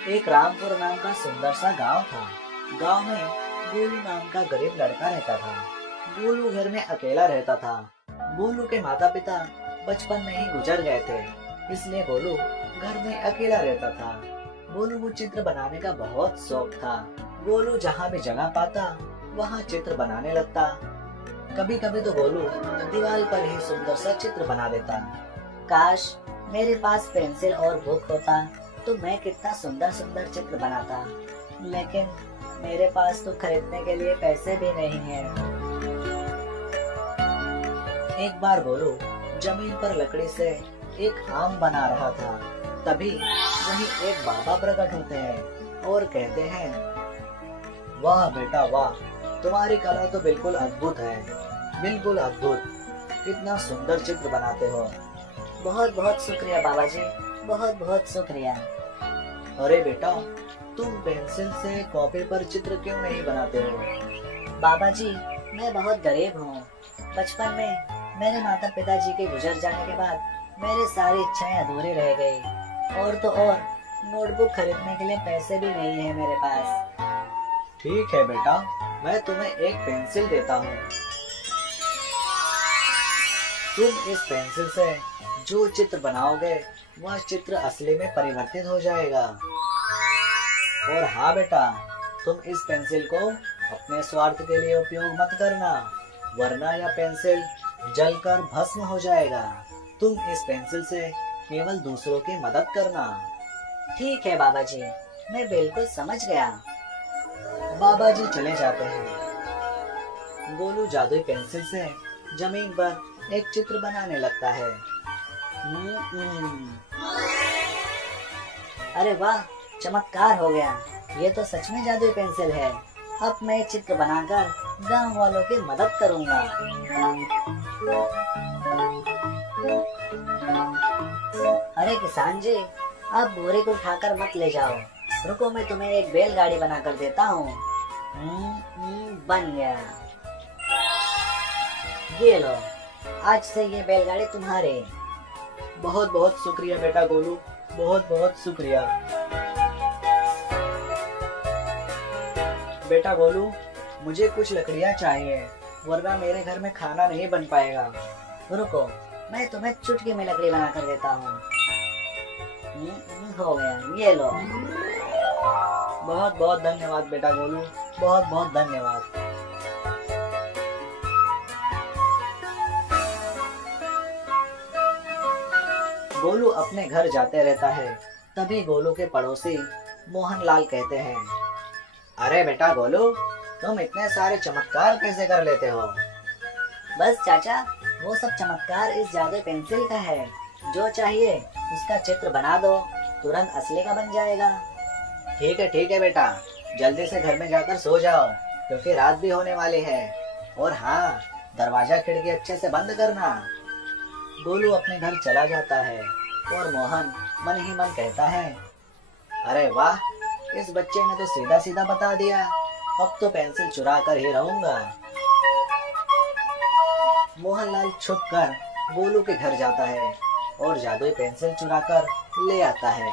एक रामपुर नाम का सुंदर सा गांव था। गांव में गोलू नाम का गरीब लड़का रहता था। गोलू घर में अकेला रहता था। गोलू के माता पिता बचपन में ही गुजर गए थे, इसलिए गोलू घर में अकेला रहता था। गोलू को चित्र बनाने का बहुत शौक था। गोलू जहाँ भी जगह पाता वहाँ चित्र बनाने लगता। कभी कभी तो गोलू दीवार पर ही सुंदर सा चित्र बना देता। काश मेरे पास पेंसिल और बुक होता तो मैं कितना सुंदर सुंदर चित्र बनाता, लेकिन मेरे पास तो खरीदने के लिए पैसे भी नहीं है। एक बार गोलू जमीन पर लकड़ी से एक आम बना रहा था। तभी वहीं एक बाबा प्रकट होते हैं और कहते हैं, वाह बेटा वाह, तुम्हारी कला तो बिल्कुल अद्भुत है, बिल्कुल अद्भुत। कितना सुंदर चित्र बनाते हो। बहुत बहुत शुक्रिया बाबा जी, बहुत बहुत शुक्रिया। अरे बेटा, तुम पेंसिल से कॉपी पर चित्र क्यों नहीं बनाते हो? बाबा जी, मैं बहुत गरीब हूँ। बचपन में मेरे माता पिताजी के गुजर जाने के बाद मेरी सारी इच्छाएं अधूरी रह गई। और तो और नोटबुक खरीदने के लिए पैसे भी नहीं है मेरे पास। ठीक है बेटा, मैं तुम्हें एक पेंसिल देता हूँ। तुम इस पेंसिल से जो चित्र बनाओगे वह चित्र असली में परिवर्तित हो जाएगा। और हाँ बेटा, तुम इस पेंसिल को अपने स्वार्थ के लिए उपयोग मत करना, वरना यह पेंसिल जलकर भस्म हो जाएगा। तुम इस पेंसिल से केवल दूसरों की मदद करना। ठीक है बाबा जी, मैं बिल्कुल समझ गया। बाबा जी चले जाते हैं। गोलू जादुई पेंसिल से जमीन पर एक चित्र बनाने लगता है। अरे वाह, चमत्कार हो गया। ये तो सच में जादुई पेंसिल है। अब मैं चित्र बनाकर गांव वालों की मदद करूंगा। अरे किसान जी, आप बोरे को उठाकर मत ले जाओ। रुको, मैं तुम्हें एक बैलगाड़ी बनाकर देता हूँ। बन गया। ये लो, आज से ये बैलगाड़ी तुम्हारी। बहुत बहुत शुक्रिया बेटा गोलू, बहुत बहुत शुक्रिया। बेटा गोलू, मुझे कुछ लकड़ियाँ चाहिए, वरना मेरे घर में खाना नहीं बन पाएगा। रुको, मैं तुम्हें चुटकी में लकड़ी बना कर देता हूँ। हो गया, ये लो। बहुत बहुत धन्यवाद बेटा गोलू, बहुत बहुत धन्यवाद। गोलू अपने घर जाते रहता है। तभी गोलू के पड़ोसी मोहनलाल कहते हैं, अरे बेटा गोलू, तुम इतने सारे चमत्कार कैसे कर लेते हो? बस चाचा, वो सब चमत्कार इस जादुई पेंसिल का है। जो चाहिए उसका चित्र बना दो, तुरंत असली का बन जाएगा। ठीक है बेटा, जल्दी से घर में जाकर सो जाओ, क्योंकि रात भी होने वाली है। और हाँ, दरवाजा खिड़की अच्छे से बंद करना। गोलू अपने घर चला जाता है और मोहन मन ही मन कहता है, अरे वाह, इस बच्चे ने तो सीधा सीधा बता दिया। अब तो पेंसिल चुरा कर ही रहूंगा। मोहनलाल छुप कर गोलू के घर जाता है और जादुई पेंसिल चुरा कर ले आता है।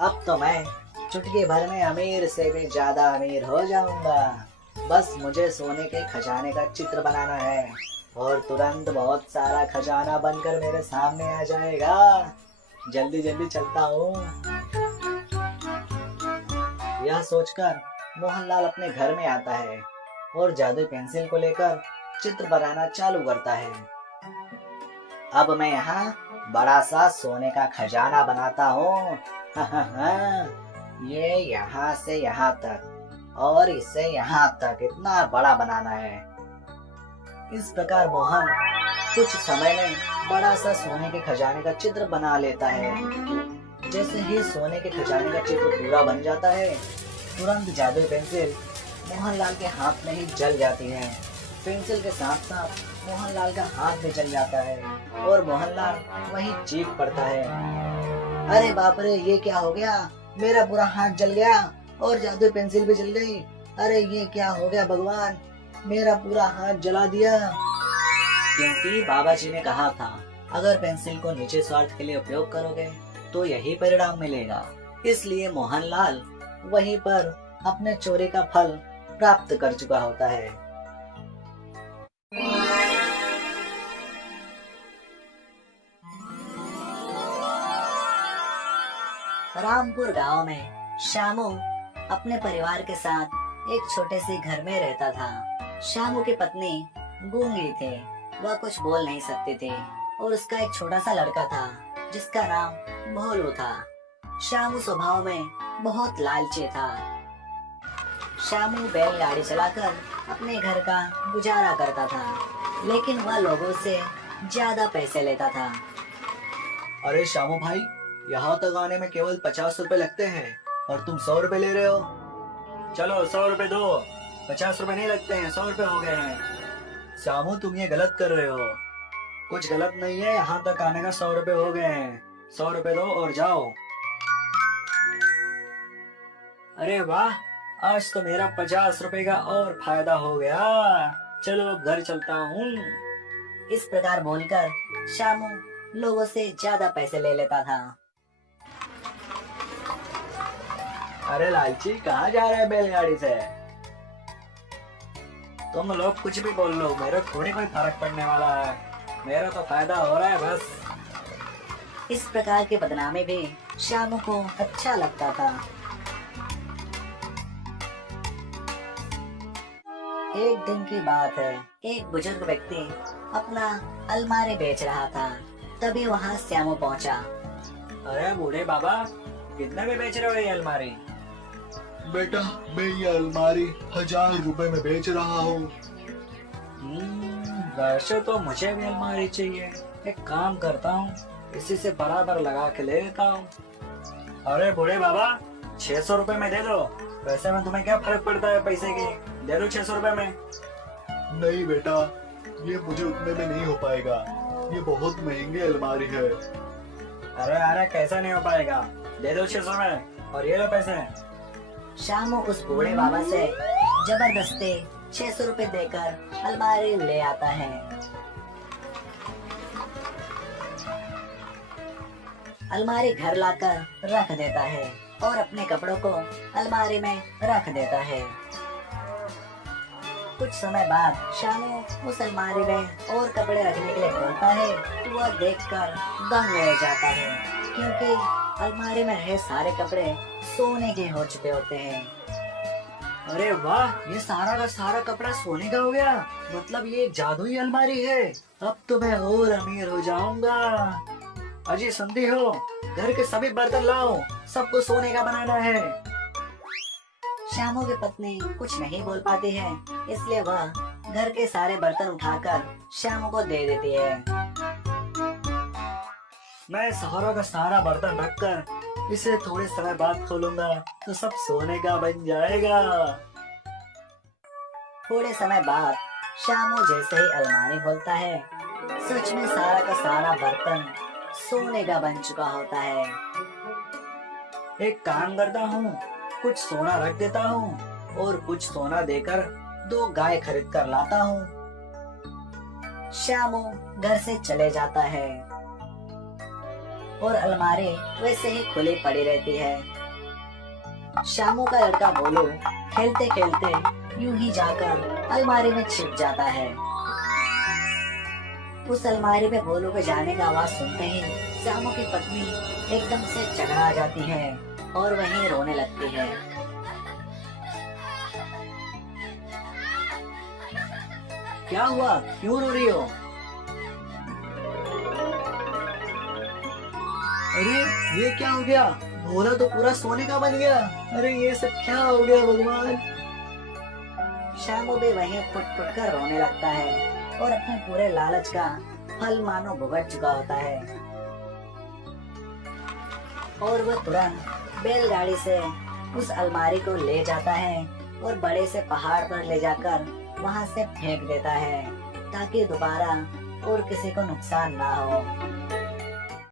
अब तो मैं चुटकी भर में अमीर से भी ज्यादा अमीर हो जाऊंगा। बस मुझे सोने के खजाने का चित्र बनाना है और तुरंत बहुत सारा खजाना बनकर मेरे सामने आ जाएगा। जल्दी जल्दी चलता हूँ। यह सोचकर मोहनलाल अपने घर में आता है और जादुई पेंसिल को लेकर चित्र बनाना चालू करता है। अब मैं यहाँ बड़ा सा सोने का खजाना बनाता हूँ। ये यहाँ से यहाँ तक और इससे यहाँ तक इतना बड़ा बनाना है। इस प्रकार मोहन कुछ समय में बड़ा सा सोने के खजाने का चित्र बना लेता है। जैसे ही सोने के खजाने का चित्र पूरा बन जाता है, तुरंत जादुई पेंसिल मोहनलाल के हाथ में ही जल जाती है। पेंसिल के साथ साथ मोहनलाल का हाथ भी जल जाता है और मोहनलाल वहीं चीख पड़ता है, अरे बाप रे, ये क्या हो गया? मेरा पूरा हाथ जल गया और जादुई पेंसिल भी जल गई। अरे ये क्या हो गया भगवान, मेरा पूरा हाथ जला दिया। क्योंकि बाबा जी ने कहा था अगर पेंसिल को निजी स्वार्थ के लिए उपयोग करोगे तो यही परिणाम मिलेगा। इसलिए मोहनलाल वहीं पर अपने चोरी का फल प्राप्त कर चुका होता है। रामपुर गांव में श्यामू अपने परिवार के साथ एक छोटे से घर में रहता था। श्यामू की पत्नी गूंगी थे, वह कुछ बोल नहीं सकती थी और उसका एक छोटा सा लड़का था जिसका नाम भोलू था। श्यामू स्वभाव में बहुत लालची था। श्यामू बैलगाड़ी चलाकर अपने घर का गुजारा करता था, लेकिन वह लोगों से ज्यादा पैसे लेता था। अरे श्यामू भाई, यहाँ तक आने में केवल 50 रुपए लगते हैं और तुम 100 रुपए ले रहे हो। चलो 100 रुपए दो, 50 रुपए नहीं लगते हैं, 100 रुपए हो गए हैं। श्यामू तुम ये गलत कर रहे हो। कुछ गलत नहीं है, यहाँ तक आने का 100 रुपए हो गए हैं। 100 रुपए दो और जाओ। अरे वाह, आज तो मेरा 50 रुपए का और फायदा हो गया। चलो अब घर चलता हूँ। इस प्रकार बोलकर श्यामू लोगों से ज्यादा पैसे ले लेता था। अरे लालची, कहाँ जा रहा है बैलगाड़ी से? तुम लोग कुछ भी बोल लो, मेरे थोड़ी कोई फर्क पड़ने वाला है। मेरा तो फायदा हो रहा है बस। इस प्रकार की बदनामी भी श्यामू को अच्छा लगता था। एक दिन की बात है, एक बुजुर्ग व्यक्ति अपना अलमारी बेच रहा था। तभी वहाँ श्यामू पहुँचा। अरे बूढ़े बाबा, कितने में बेच रहे हो ये अलमारी? बेटा, मैं ये अलमारी 1000 रुपए में बेच रहा हूँ। वैसे तो मुझे भी अलमारी चाहिए। एक काम करता हूँ, इसी से बराबर लगा के ले लेता हूँ। अरे बूढ़े बाबा, 600 रुपए में दे दो। वैसे में तुम्हें क्या फर्क पड़ता है पैसे की? दे दो 600 रुपए में। नहीं बेटा, ये मुझे उतने में नहीं हो पाएगा। ये बहुत महंगी अलमारी है। अरे कैसा नहीं हो पाएगा? दे दो 600 में और ये लो पैसे। श्यामू उस बूढ़े बाबा से जबरदस्ती 600 रुपए देकर अलमारी ले आता है। अलमारी घर लाकर रख देता है और अपने कपड़ों को अलमारी में रख देता है। कुछ समय बाद श्यामू उस अलमारी में और कपड़े रखने के लिए खोलता है तो वह देखकर दंग रह जाता है, क्योंकि अलमारी में रहे सारे कपड़े सोने के हो चुके होते हैं। अरे वाह, ये सारा का सारा कपड़ा सोने का हो गया। मतलब ये एक जादुई अलमारी है। अब तो मैं और अमीर हो जाऊंगा। अजी सुनती हो? घर के सभी बर्तन लाओ, सबको सोने का बनाना है। श्यामू की पत्नी कुछ नहीं बोल पाती है, इसलिए वह घर के सारे बर्तन उठाकर श्यामू को दे देती है। मैं सारा का सारा बर्तन रखकर इसे थोड़े समय बाद खोलूंगा तो सब सोने का बन जाएगा। थोड़े समय बाद श्यामू जैसे ही अलमारी खोलता है, सच में सारा का सारा बर्तन सोने का बन चुका होता है। एक काम करता हूँ, कुछ सोना रख देता हूँ और कुछ सोना देकर 2 गाय खरीद कर लाता हूँ। श्यामू घर से चले जाता है और अलमारी वैसे ही खुली पड़ी रहती है। श्यामू का लड़का भोलू खेलते खेलते यूं ही जाकर अलमारी में छिप जाता है। उस अलमारी में भोलू के जाने का आवाज सुनते ही श्यामू की पत्नी एकदम से चकरा जाती है और वहीं रोने लगती है। क्या हुआ, क्यों रो रही हो? अरे ये क्या हो गया? भोला तो पूरा सोने का बन गया। अरे ये सब क्या हो गया भगवान? श्यामू भी वहीं फुट फुट कर रोने लगता है और अपने पूरे लालच का फल मानो भुगत चुका होता है। और वह तुरंत बैलगाड़ी से उस अलमारी को ले जाता है और बड़े से पहाड़ पर ले जाकर वहां से फेंक देता है, ताकि दोबारा और किसी को नुकसान ना हो।